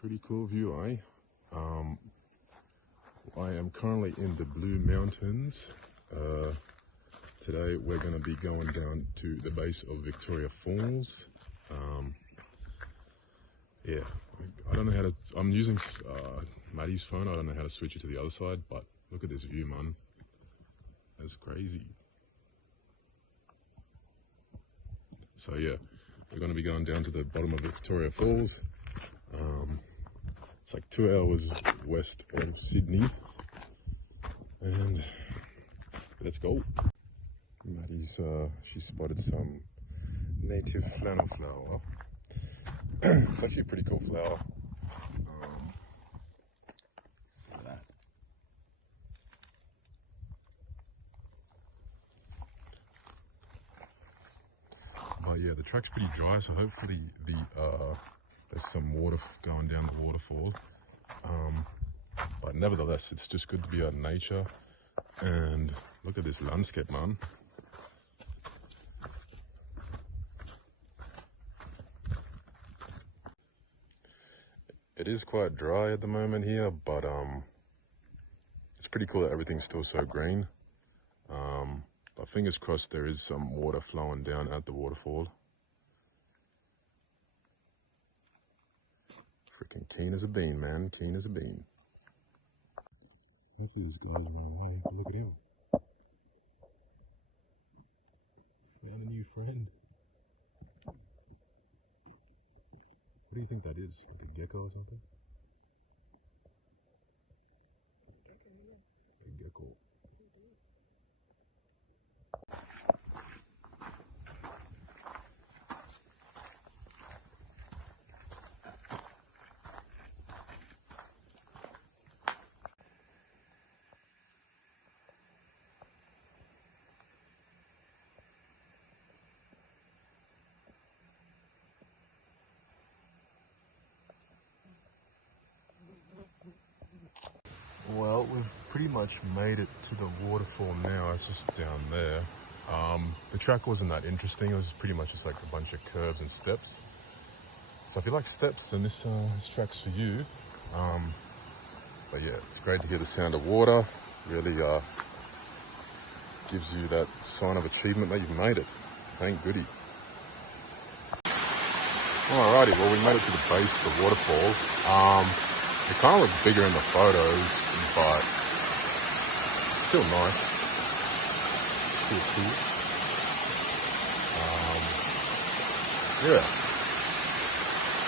Pretty cool view, eh? I am currently in the Blue Mountains. Today we're going to be going down to the base of Victoria Falls. Yeah, I don't know how to, I'm using Maddie's phone, I don't know how to switch it to the other side, but look at this view, man. That's crazy. So yeah, we're going to be going down to the bottom of Victoria Falls. It's like 2 hours west of Sydney, and let's go. Maddie's, she spotted some native flannel flower. It's actually a pretty cool flower. Look at that. But yeah, the track's pretty dry, so hopefully there's some water going down the waterfall. But nevertheless, it's just good to be out in nature. And look at this landscape, man. It is quite dry at the moment here, but it's pretty cool that everything's still so green. But fingers crossed there is some water flowing down at the waterfall. Freaking keen as a bean, man, keen as a bean. Hopefully this guy's running away. Look at him. Found a new friend. What do you think that is? Like a gecko or something? A gecko. Well, we've pretty much made it to the waterfall now. It's just down there. The track wasn't that interesting. It was pretty much just like a bunch of curves and steps. So if you like steps, then this track's for you. But yeah, it's great to hear the sound of water. Really gives you that sign of achievement that you've made it. Thank goody. Alrighty, well, we made it to the base of the waterfall. It kind of looks bigger in the photos, but it's still nice. Still cool. Yeah.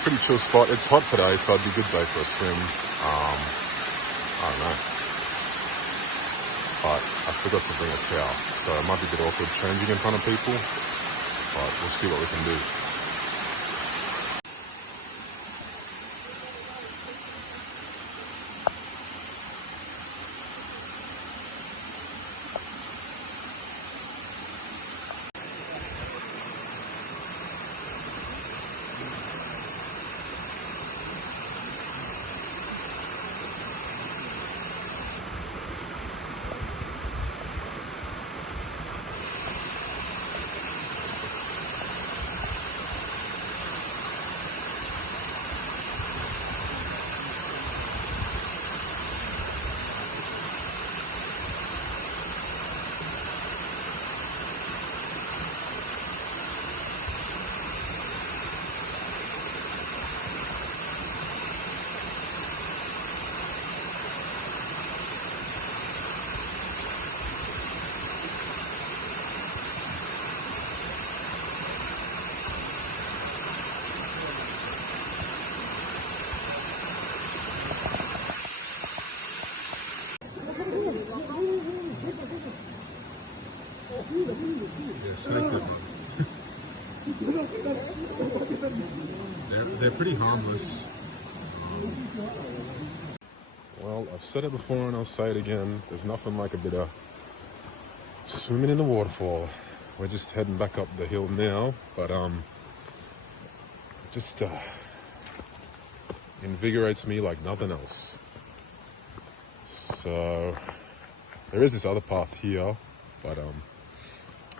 Pretty chill spot. It's hot today, so it'd be a good day for a swim. I don't know. But I forgot to bring a towel, so it might be a bit awkward changing in front of people, but we'll see what we can do. Yeah, snake them. They're pretty harmless. Well, I've said it before and I'll say it again. There's nothing like a bit of swimming in the waterfall. We're just heading back up the hill now, but just invigorates me like nothing else. So there is this other path here, but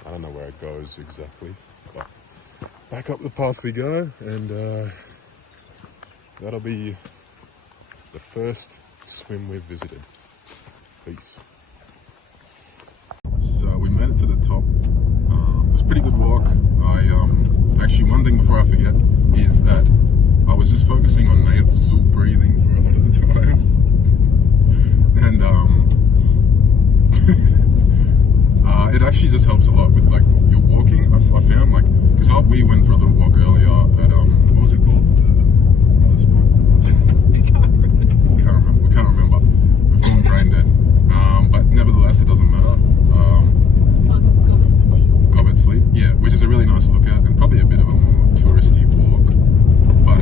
I don't know where it goes exactly. But back up the path we go, and that'll be the first swim we've visited. Peace. So we made it to the top. It was a pretty good walk. Actually, one thing before I forget is that I was just focusing on nasal breathing for a lot of the time. And it actually just helps a lot with like your walking. I found like, because we went for a little walk earlier at what was it called? Other spot. Can't remember. We've all brain dead. But nevertheless, it doesn't matter. Gobbet Sleep, yeah, which is a really nice look at and probably a bit of a more touristy walk. But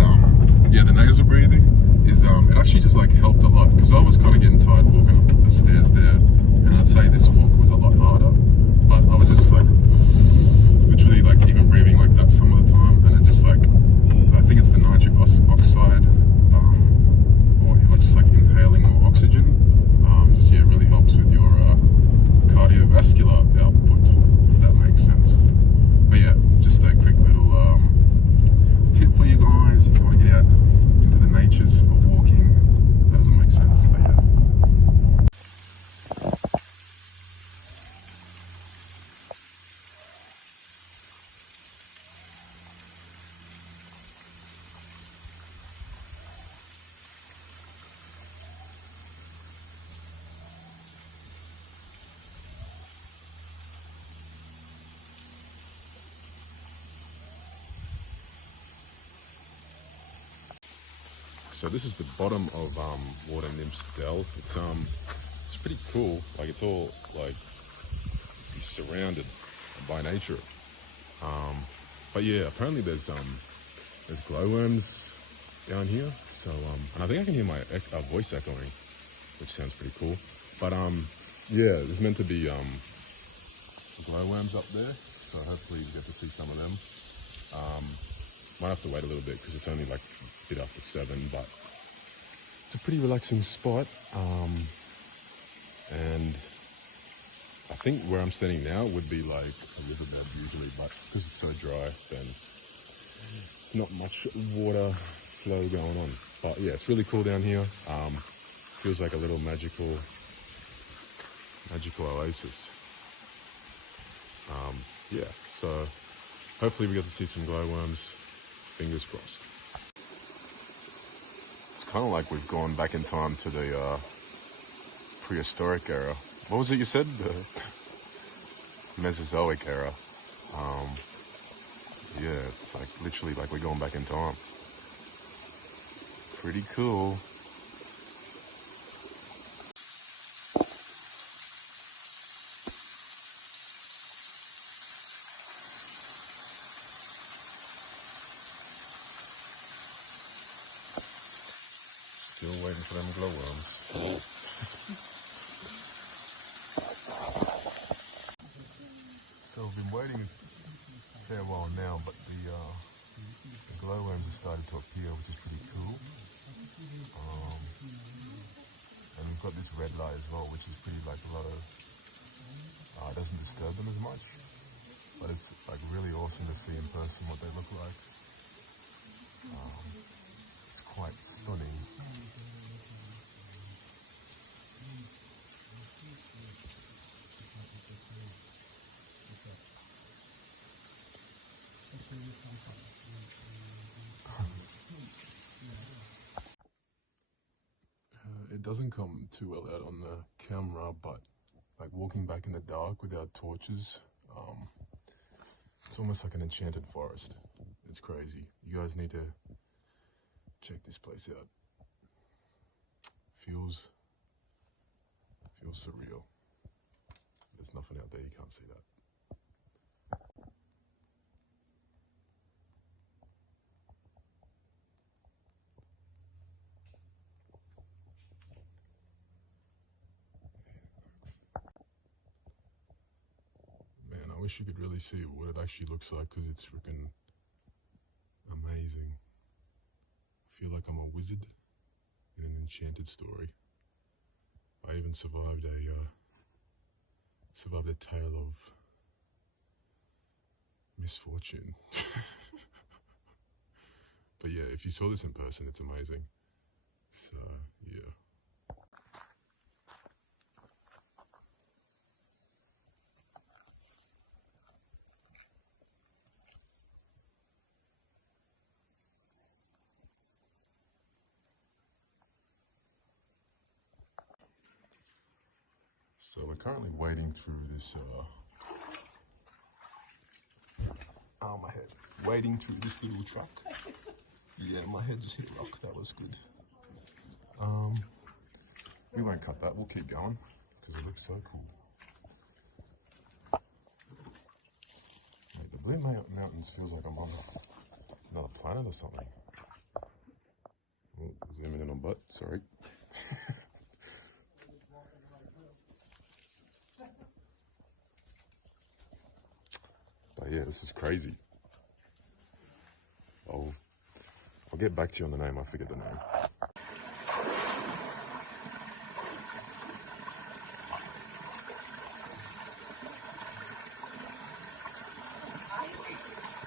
yeah, the nasal breathing is it actually just like helped a lot, because I was kind of getting tired walking up the stairs there, and I'd say this walk was a lot harder. But I was just like literally like even breathing like that some of the time, and it just like, I think it's the nitric oxide, or just like inhaling more oxygen. Just yeah, it really helps with your cardiovascular output, if that makes sense. But yeah, just a quick little tip for you guys if you want to get out into the natures of walking. That doesn't make sense, but yeah. So this is the bottom of Water Nymph's Dell. It's pretty cool. Like it's all like you're surrounded by nature. But yeah, apparently there's glowworms down here. So and I think I can hear my voice echoing, which sounds pretty cool. But yeah, there's meant to be glowworms up there. So hopefully you get to see some of them. Might have to wait a little bit because it's only like a bit after 7, but it's a pretty relaxing spot. And I think where I'm standing now would be like a riverbed usually, but because it's so dry, then it's not much water flow going on. But yeah, it's really cool down here. Feels like a little magical oasis. Yeah, so hopefully we get to see some glowworms. Fingers crossed. It's kind of like we've gone back in time to the prehistoric era. What was it you said? The Mesozoic era. Yeah, it's like literally like we're going back in time. Pretty cool. Still waiting for them glowworms. So we've been waiting a fair while now, but the glowworms have started to appear, which is pretty cool. And we've got this red light as well, which is pretty like a lot of, doesn't disturb them as much, but it's like really awesome to see in person what they look like. It's quite stunning. It doesn't come too well out on the camera, but like walking back in the dark without torches, it's almost like an enchanted forest. It's crazy. You guys need to check this place out. Feels surreal. There's nothing out there, you can't see that. Man, I wish you could really see what it actually looks like, because it's freaking amazing. I feel like I'm a wizard in an enchanted story. I even survived a tale of misfortune. But yeah, if you saw this in person, it's amazing. So yeah. So we're currently wading through this, oh my head, wading through this little track. Yeah, my head just hit rock, that was good. We won't cut that, we'll keep going, because it looks so cool. Like, the Glen Mountains feels like I'm on another planet or something. Oh, zooming in on butt, sorry. But yeah, this is crazy. I'll get back to you on the name, I forget the name.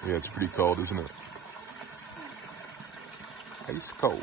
Yeah, it's pretty cold, isn't it? Ice cold.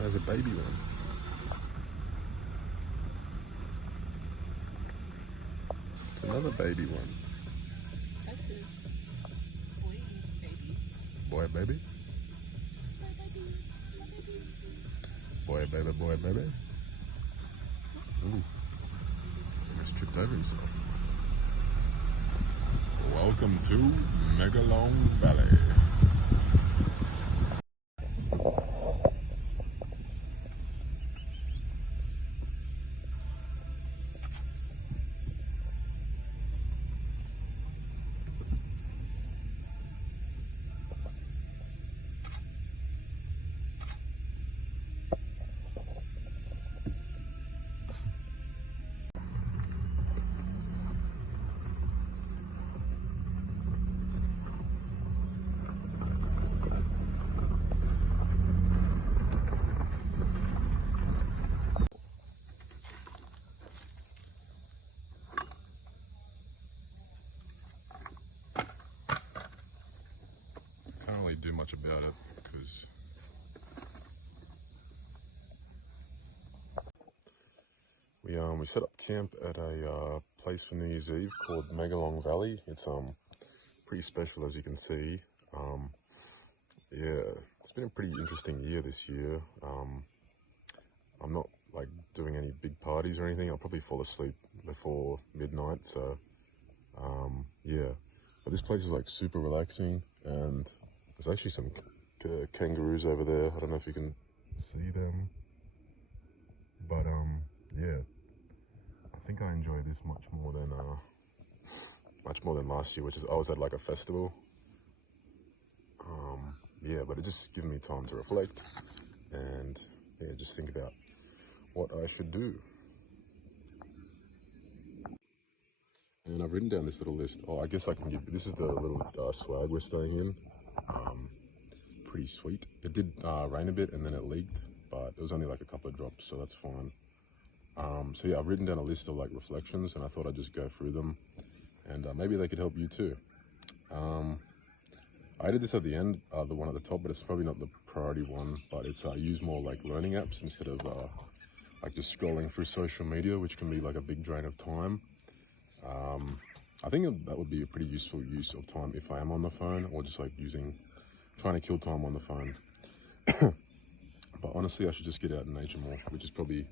There's a baby one. It's another baby one. That's a boy baby. Boy baby? Boy baby, boy baby. Ooh, almost tripped over himself. Welcome to Megalong Valley. Can't really do much about it because we set up camp at a place for New Year's Eve called Megalong Valley. It's pretty special, as you can see. Yeah, it's been a pretty interesting year this year. I'm not like doing any big parties or anything. I'll probably fall asleep before midnight. So yeah, but this place is like super relaxing, and there's actually some kangaroos over there. I don't know if you can see them, but yeah, I think I enjoy this much more than last year, which is I was at like a festival. Yeah, but it just gives me time to reflect and yeah, just think about what I should do. And I've written down this little list. Oh, I guess I can give, this is the little swag we're staying in. Pretty sweet. It did rain a bit and then it leaked, but it was only like a couple of drops, so that's fine. So yeah, I've written down a list of like reflections and I thought I'd just go through them and maybe they could help you too. I did this at the end, the one at the top, but it's probably not the priority one, but it's use more like learning apps instead of like just scrolling through social media, which can be like a big drain of time. I think that would be a pretty useful use of time if I am on the phone or just like trying to kill time on the phone. But honestly, I should just get out in nature more, which is probably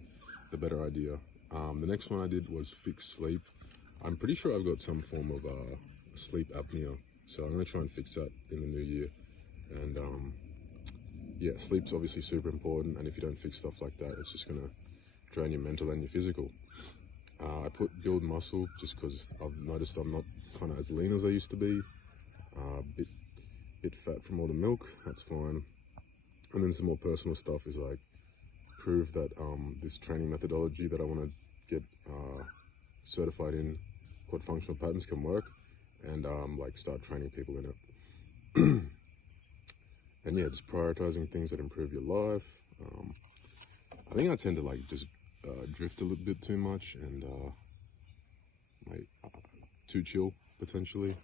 the better idea. The next one I did was fix sleep. I'm pretty sure I've got some form of sleep apnea, so I'm gonna try and fix that in the new year. And yeah, sleep's obviously super important, and if you don't fix stuff like that, it's just gonna drain your mental and your physical. I put build muscle just because I've noticed I'm not kind of as lean as I used to be. Bit fat from all the milk, that's fine. And then some more personal stuff is like prove that this training methodology that I want to get certified in, quad functional patterns, can work, and like start training people in it. And yeah, just prioritizing things that improve your life. I think I tend to like just drift a little bit too much and like too chill potentially,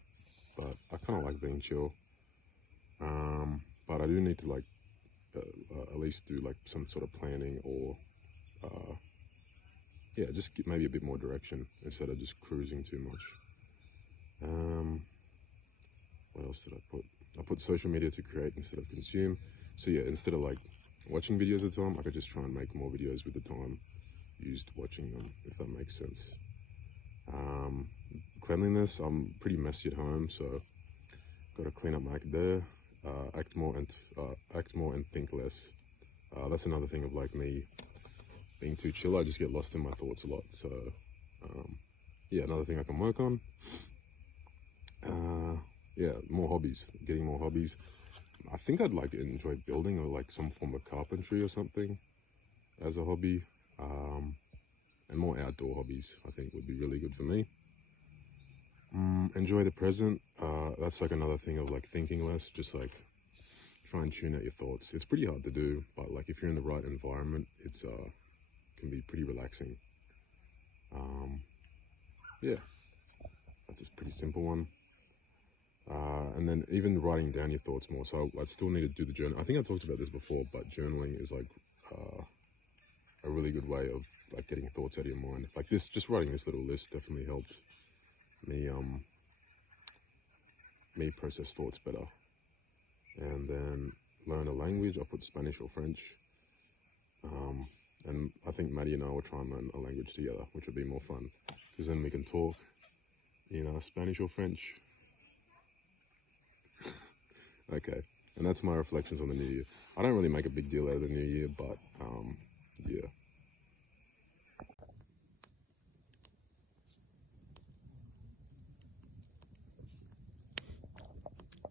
but I kind of like being chill. But I do need to like at least do like some sort of planning, or yeah, just get maybe a bit more direction instead of just cruising too much. What else did I put? I put social media to create instead of consume. So yeah, instead of like watching videos at the time, I could just try and make more videos with the time used watching them, if that makes sense. Cleanliness, I'm pretty messy at home, so got to clean up my act there. Act more and think less. That's another thing of like me being too chill. I just get lost in my thoughts a lot. So yeah, another thing I can work on. Yeah, more hobbies, getting more hobbies. I think I'd like enjoy building or like some form of carpentry or something as a hobby. And more outdoor hobbies, I think, would be really good for me. Enjoy the present. That's like another thing of like thinking less, just like try and tune out your thoughts. It's pretty hard to do, but like if you're in the right environment, it's can be pretty relaxing. Yeah, that's a pretty simple one. And then even writing down your thoughts more. So I still need to do the journal. I think I talked about this before, but journaling is like a really good way of like getting thoughts out of your mind. Like this, just writing this little list definitely helped me me process thoughts better. And then learn a language. I put Spanish or French. And I think Maddie and I will try and learn a language together, which would be more fun, because then we can talk, you know, Spanish or French. Okay, and that's my reflections on the new year. I don't really make a big deal out of the new year, but yeah.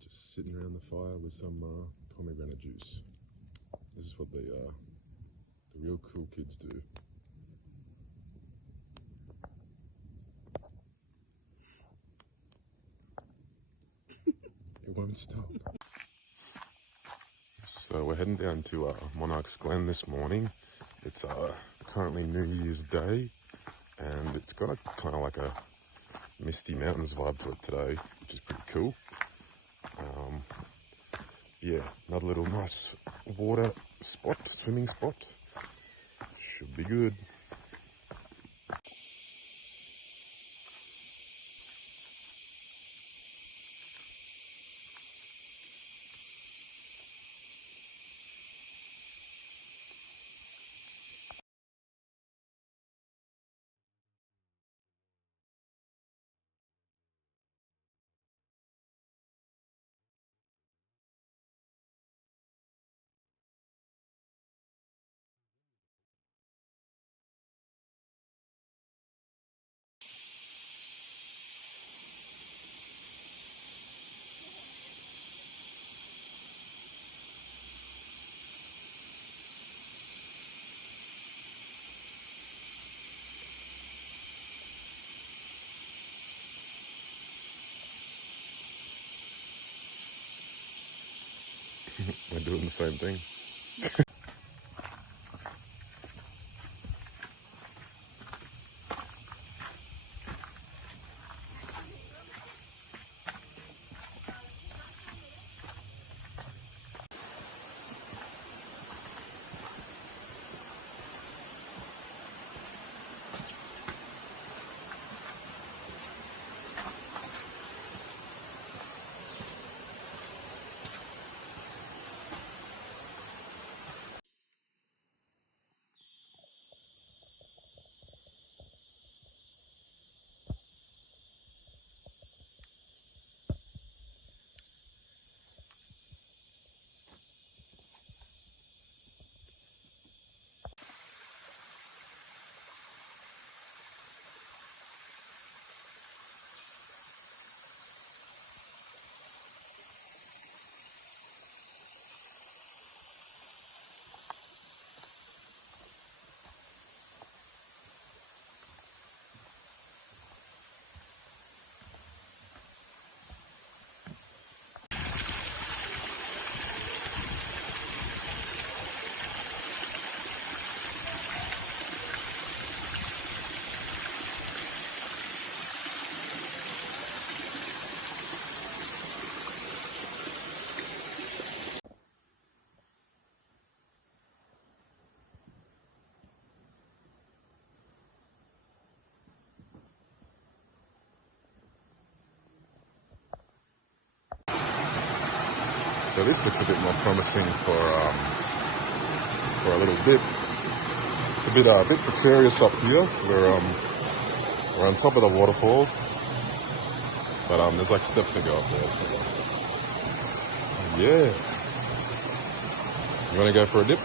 Just sitting around the fire with some pomegranate juice. This is what the real cool kids do. It won't stop. So we're heading down to Monarch's Glen this morning. It's currently New Year's Day, and it's got a kind of like a misty mountains vibe to it today, which is pretty cool. Yeah, another little nice water spot, swimming spot. Should be good. We're doing the same thing. So this looks a bit more promising for a little dip. It's a bit precarious up here. We're on top of the waterfall, but there's like steps that go up there. So yeah, you want to go for a dip?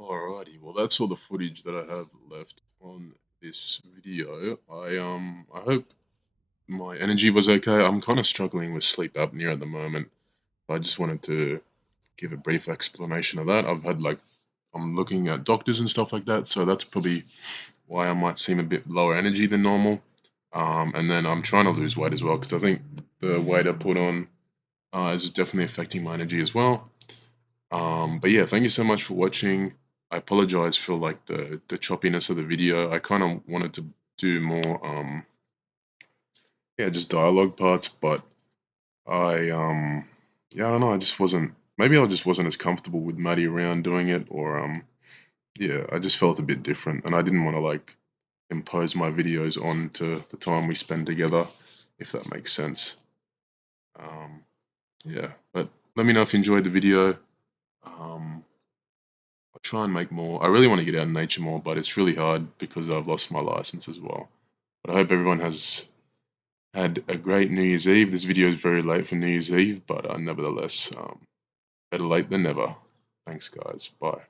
Alrighty, well that's all the footage that I have left on this video. I hope my energy was okay. I'm kind of struggling with sleep apnea at the moment. I just wanted to give a brief explanation of that. I'm looking at doctors and stuff like that, so that's probably why I might seem a bit lower energy than normal. And then I'm trying to lose weight as well because I think the weight I put on is definitely affecting my energy as well. But yeah, thank you so much for watching. I apologize for like the choppiness of the video. I kind of wanted to do more yeah, just dialogue parts, but yeah, I don't know, I just wasn't, maybe I just wasn't as comfortable with Maddie around doing it, or yeah, I just felt a bit different and I didn't want to like impose my videos onto the time we spend together, if that makes sense. Um, yeah, but let me know if you enjoyed the video. I'll try and make more. I really want to get out in nature more, but it's really hard because I've lost my license as well. But I hope everyone has had a great New Year's Eve. This video is very late for New Year's Eve, but nevertheless, better late than never. Thanks, guys. Bye.